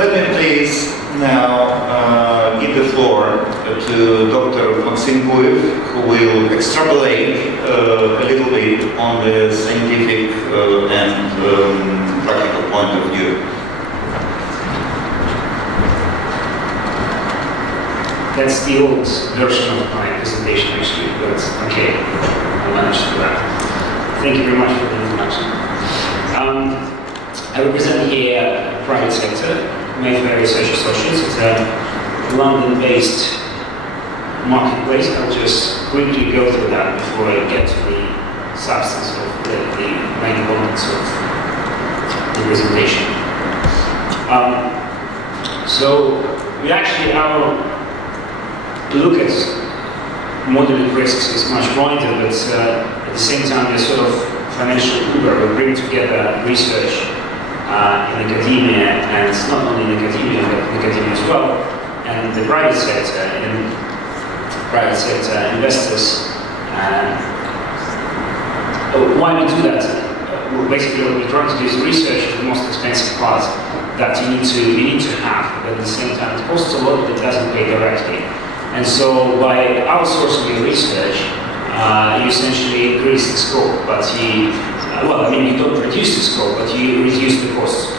Let me please now give the floor to Dr. Maxim Bouev, who will extrapolate a little bit on the scientific and practical point of view. That's the old version of my presentation actually, but okay, I'll manage to do that. Thank you very much for the introduction. I represent here a private sector, Mayfair Research Associates. It's a London-based marketplace. I'll just quickly go through that before I get to the substance of the main components of the presentation. So we actually, our look at modeling risks is much wider, but at the same time, we're sort of financial Uber. We bring together research in academia, and not only in academia, but in academia as well, and the private sector, investors. Why we do that? Basically, what we're trying to do is research is the most expensive part that you need to have, but at the same time, it costs a lot, but it doesn't pay directly. And so, by outsourcing your research, you essentially increase the scope, but you don't reduce the scope, but you reduce the costs.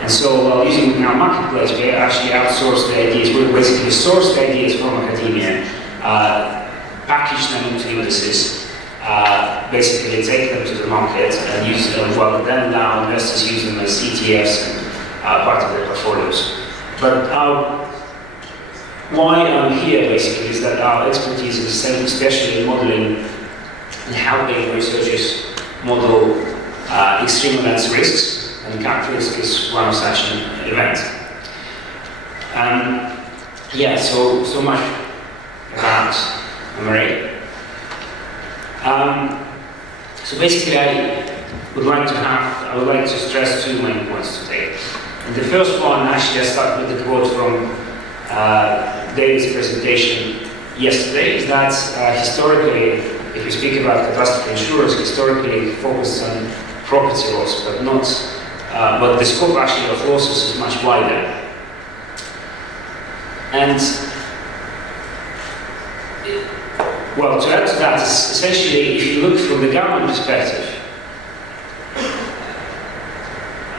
And so, while using our marketplace, we actually outsource the ideas. We basically source the ideas from academia, package them into indices, basically take them to the market and use them. Well, then now investors use them as ETFs and part of their portfolios. But why I'm here basically is that our expertise is especially in modeling and helping researchers model extreme events risks, and cat risk is one of such an event. So much about MRA. So basically I would like to stress two main points today. And the first one, actually I start with the quote from David's presentation yesterday, is that historically, if we speak about catastrophe insurers, historically focused on property loss, but the scope actually of losses is much wider. And well, to add to that, essentially, if you look from the government perspective,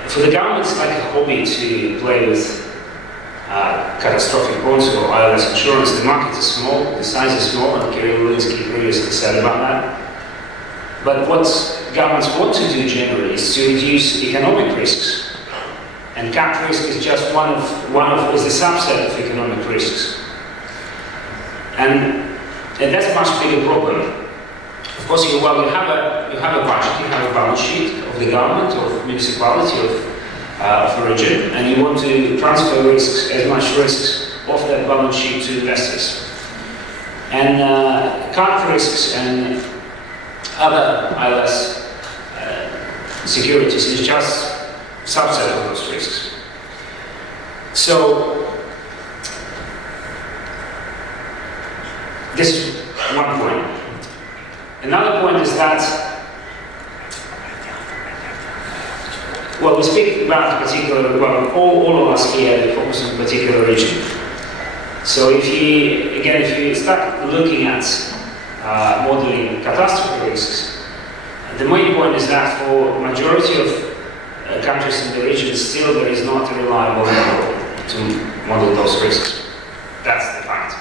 for the government, it's like a hobby to play with catastrophic bonds or ILS insurance. The market is small, the size is small, and Kirill Linsky previously said about that. But what governments want to do generally is to reduce economic risks, and cat risk is just is a subset of economic risks, and that's a much bigger problem. Of course, you have a budget, you have a balance sheet of the government, of municipality, of a region, and you want to transfer risks, as much risks off that balance sheet to investors. And cat risks and other ILS securities is just a subset of those risks. So this is one point. Another point is that, well, we speak about a particular, all of us here, we focus on a particular region. So if you start looking at modeling catastrophe risks, the main point is that for majority of countries in the region, still there is not a reliable model to model those risks. That's the fact.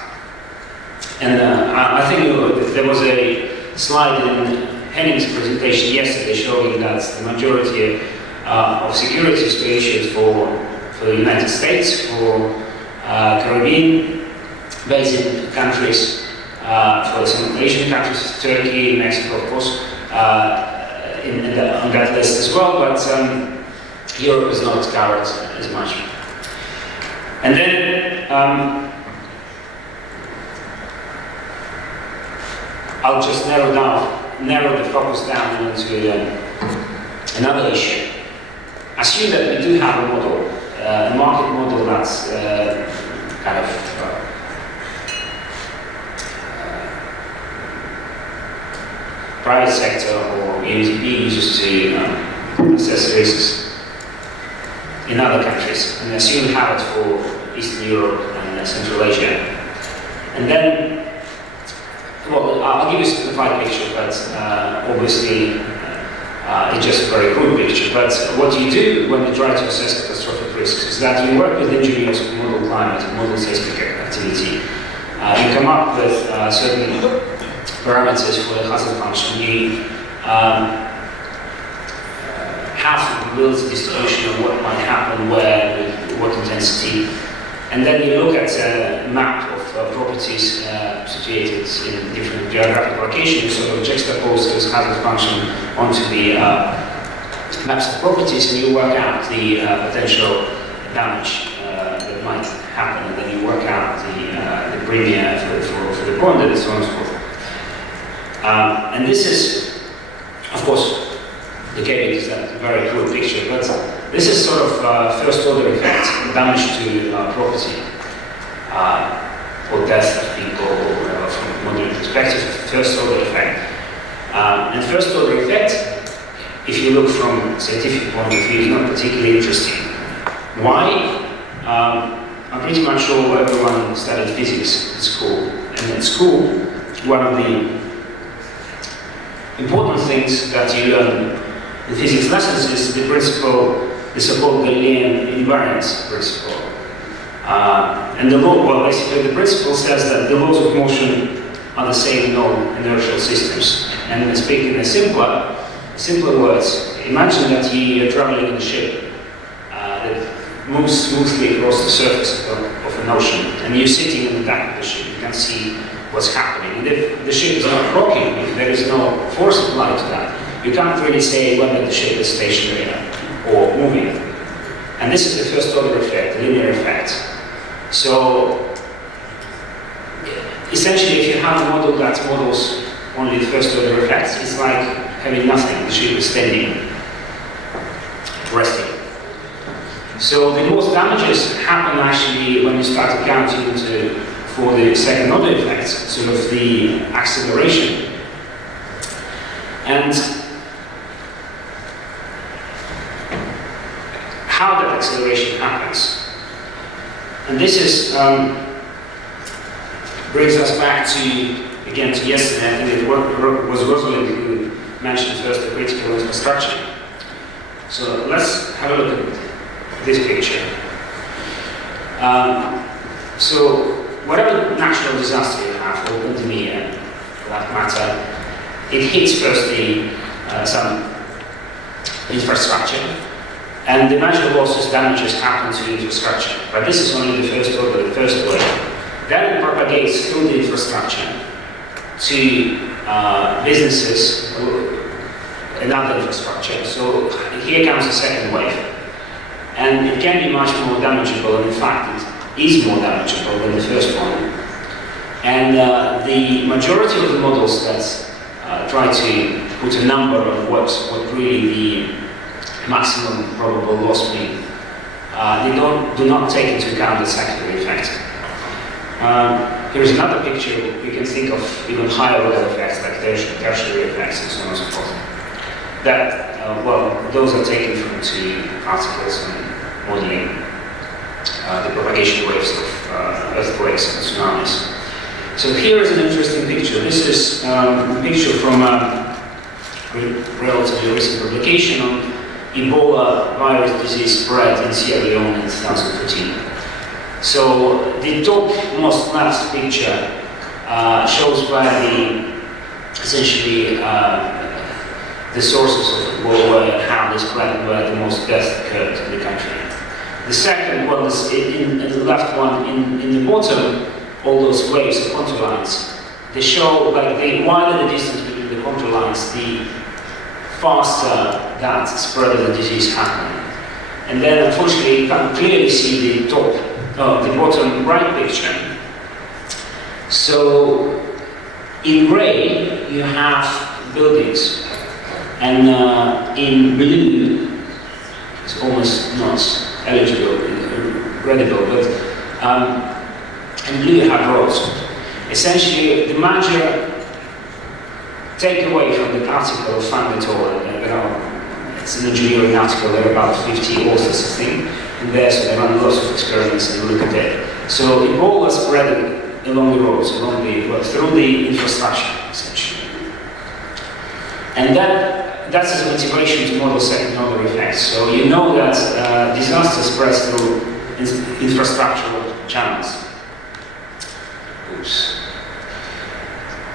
And I think there was a slide in Henning's presentation yesterday showing that the majority of securities were issued for the United States, for Caribbean basin countries, for some Asian countries, Turkey, Mexico, of course, on that list as well, but Europe is not covered as much. And then I'll just narrow the focus down into another issue. Assume that we do have a model, a market model that's kind of private sector or ESB uses to assess risks. in other countries, and they assume have it for Eastern Europe and Central Asia. And then, well, I'll give you a simplified picture, but obviously it's just a very crude picture. But what you do when you try to assess catastrophic risks is that you work with engineers who model climate and model seismic activity. You come up with certain parameters for the hazard function. You have a probability distribution of what might happen where, with what intensity. And then you look at a map of properties situated in different geographic locations, sort of juxtapose this hazard function onto the maps of properties, and you work out the potential damage that might happen, and then you work out the premium for the bond and so on and so forth. And this is, of course, the caveat is that a very crude picture, but this is sort of first order effect, damage to property, or death of people, or whatever, from a modeling perspective, first order effect. And first order effect, if you look from a scientific point of view, is not particularly interesting. Why? I'm pretty much sure everyone studied physics at school, and at school, one of the important things that you learn in physics lessons is the principle, the so-called Galilean invariance principle. And the law, well, basically the principle says that the laws of motion are the same in all inertial systems. And speaking in simpler words, imagine that you're traveling in a ship that moves smoothly across the surface of an ocean, and you're sitting in the back of the ship. You can see what's happening. And if the ship is not rocking, if there is no force applied to that, you can't really say whether the ship is stationary or moving. And this is the first order effect, the linear effect. So essentially, if you have a model that models only the first order effects, it's like having nothing. The ship is standing, resting. So the most damages happen actually when you start accounting for the second order effects, sort of the acceleration. And how that acceleration happens. And this is brings us back to, again, to yesterday. I think it was Rosalind who mentioned first the critical infrastructure. So let's have a look at this picture. So whatever natural disaster you have, or pandemic for that matter, it hits firstly some infrastructure, and the natural losses, damages happen to infrastructure. But this is only the first order, the first wave. Then it propagates through the infrastructure to businesses and other infrastructure. So here comes the second wave. And it can be much more damageable, and in fact it is more damageable than the first one. And the majority of the models that try to put a number on what really the maximum probable loss mean, they do not take into account the secondary effect. Here's another picture. You can think of even higher order effects like tertiary effects and so on and so forth. That, well, those are taken from two articles on modeling the propagation waves of earthquakes and tsunamis. So here is an interesting picture. This is a picture from a relatively recent publication on Ebola virus disease spread in Sierra Leone in 2014. So the topmost left picture shows where essentially the sources of Ebola were and how they spread and where the most deaths occurred in the country. The second one is in the left one, in the bottom, all those waves of contour lines. They show like the wider the distance between the contour lines, the faster that spread of the disease happened. And then unfortunately you can clearly see the bottom right picture. So in gray you have buildings, and in blue it's almost not readable, but in blue you have roads. Essentially the major takeaway from the article found it all, there are it's an engineering article. There are about 50 authors, I think, in there, so they run lots of experiments and look at it. So Ebola spread along the roads, through the infrastructure, essentially. And that's a motivation to model second-order effects. So you know that disaster spreads through infrastructural channels. Oops.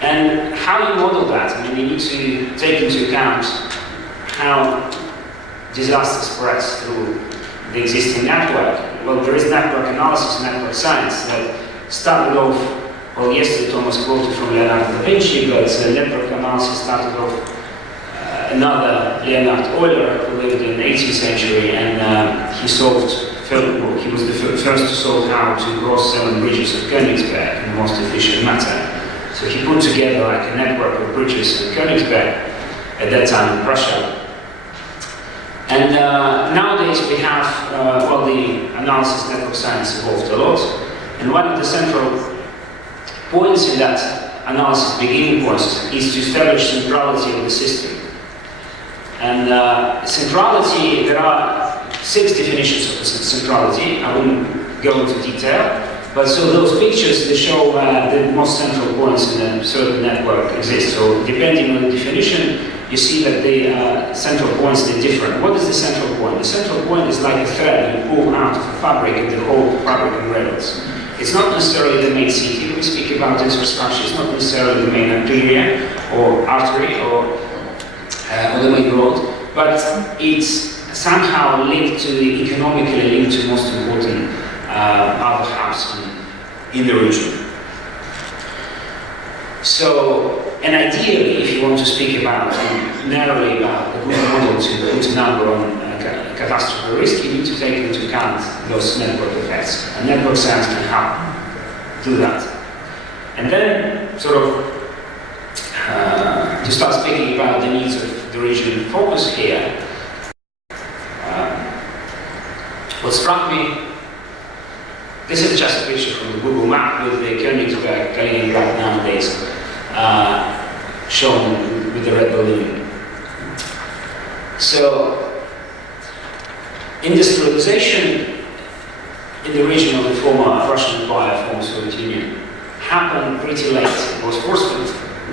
And how you model that? I mean, you need to take into account how disaster spreads through the existing network. Well, there is network analysis, network science that started off, well, yesterday Thomas quoted from Leonardo da Vinci, but network analysis started off another Leonhard Euler who lived in the 18th century, and he was the first to solve how to cross 7 bridges of Königsberg in the most efficient manner. So he put together like a network of bridges in Königsberg, at that time in Prussia. And nowadays we have, well, the analysis network science evolved a lot. And one of the central points in that analysis, beginning points, is to establish centrality of the system. And centrality, there are 6 definitions of centrality. I wouldn't go into detail. But so those pictures, they show the most central points in a certain network exist. So depending on the definition, you see that the central points, they're different. What is the central point? The central point is like a thread you pull out of a fabric and the whole fabric unravels. It's not necessarily the main city. We speak about infrastructure. It's not necessarily the main artery or the main road, but it's somehow linked to economically linked to most important other hubs in the region. So, and ideally, if you want to speak about narrowly about a good model to put a number on catastrophe risk, you need to take into account those network effects. And network science can help do that. And then, sort of, to start speaking about the needs of the region focus here, what struck me, this is just a picture from the Google map with the Königsberg, Kaliningrad nowadays, shown with the red balloon. So, industrialization in the region of the former Russian Empire, former Soviet Union, happened pretty late. It was forceful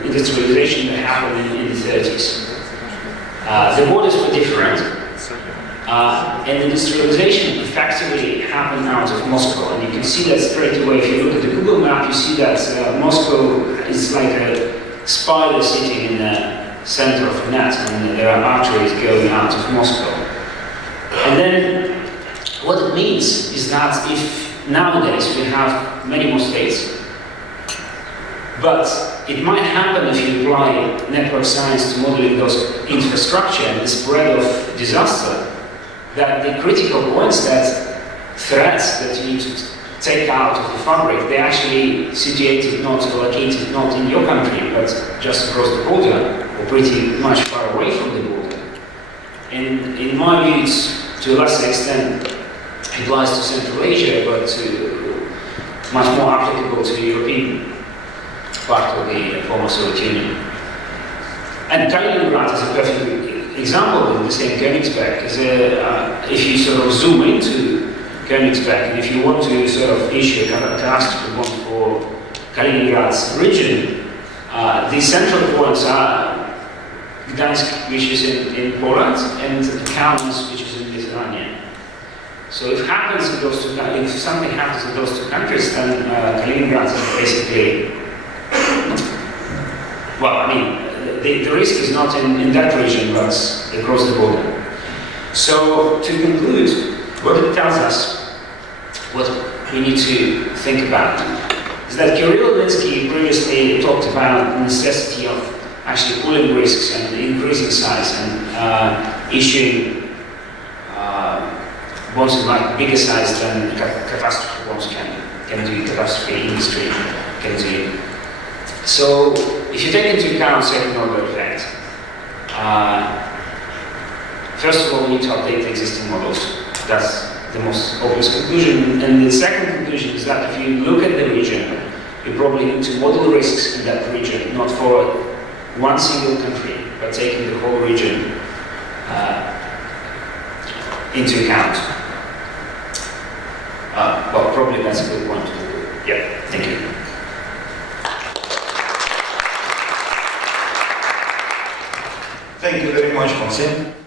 industrialization that happened in the 30s. The borders were different. And industrialization effectively happened out of Moscow, and you can see that straight away. If you look at the Google map, you see that Moscow is like a spider sitting in the center of a net, and there are arteries going out of Moscow. And then what it means is that if nowadays we have many more states, but it might happen if you apply network science to modeling those infrastructure and the spread of disaster, that the critical points, that threats that you need to take out of the fabric, they're actually situated not located not in your country, but just across the border, or pretty much far away from the border. And in my view, it's to a lesser extent applies to Central Asia, but much more applicable to the European part of the former Soviet Union. And Kaliningrad is a perfect example in the same Königsberg, because if you sort of zoom into Königsberg, and if you want to sort of issue a catastrophe bond for Kaliningrad's region, the central points are Gdańsk, which is in Poland, and Kaunas, which is in Lithuania. So if something happens in those 2 countries, then Kaliningrad is basically, well, I mean, the risk is not in that region, but across the border. So, to conclude, what it tells us, what we need to think about, is that Kirill Linsky previously talked about the necessity of actually pooling risks and increasing size and issuing bonds like bigger size than catastrophe bonds can do, catastrophe industry can do. So, if you take into account second-order effect, first of all, we need to update the existing models. That's the most obvious conclusion. And the second conclusion is that if you look at the region, you probably need to model risks in that region, not for one single country, but taking the whole region into account. Well, probably that's a good point. Yeah, thank you. Thank you very much, Maxim.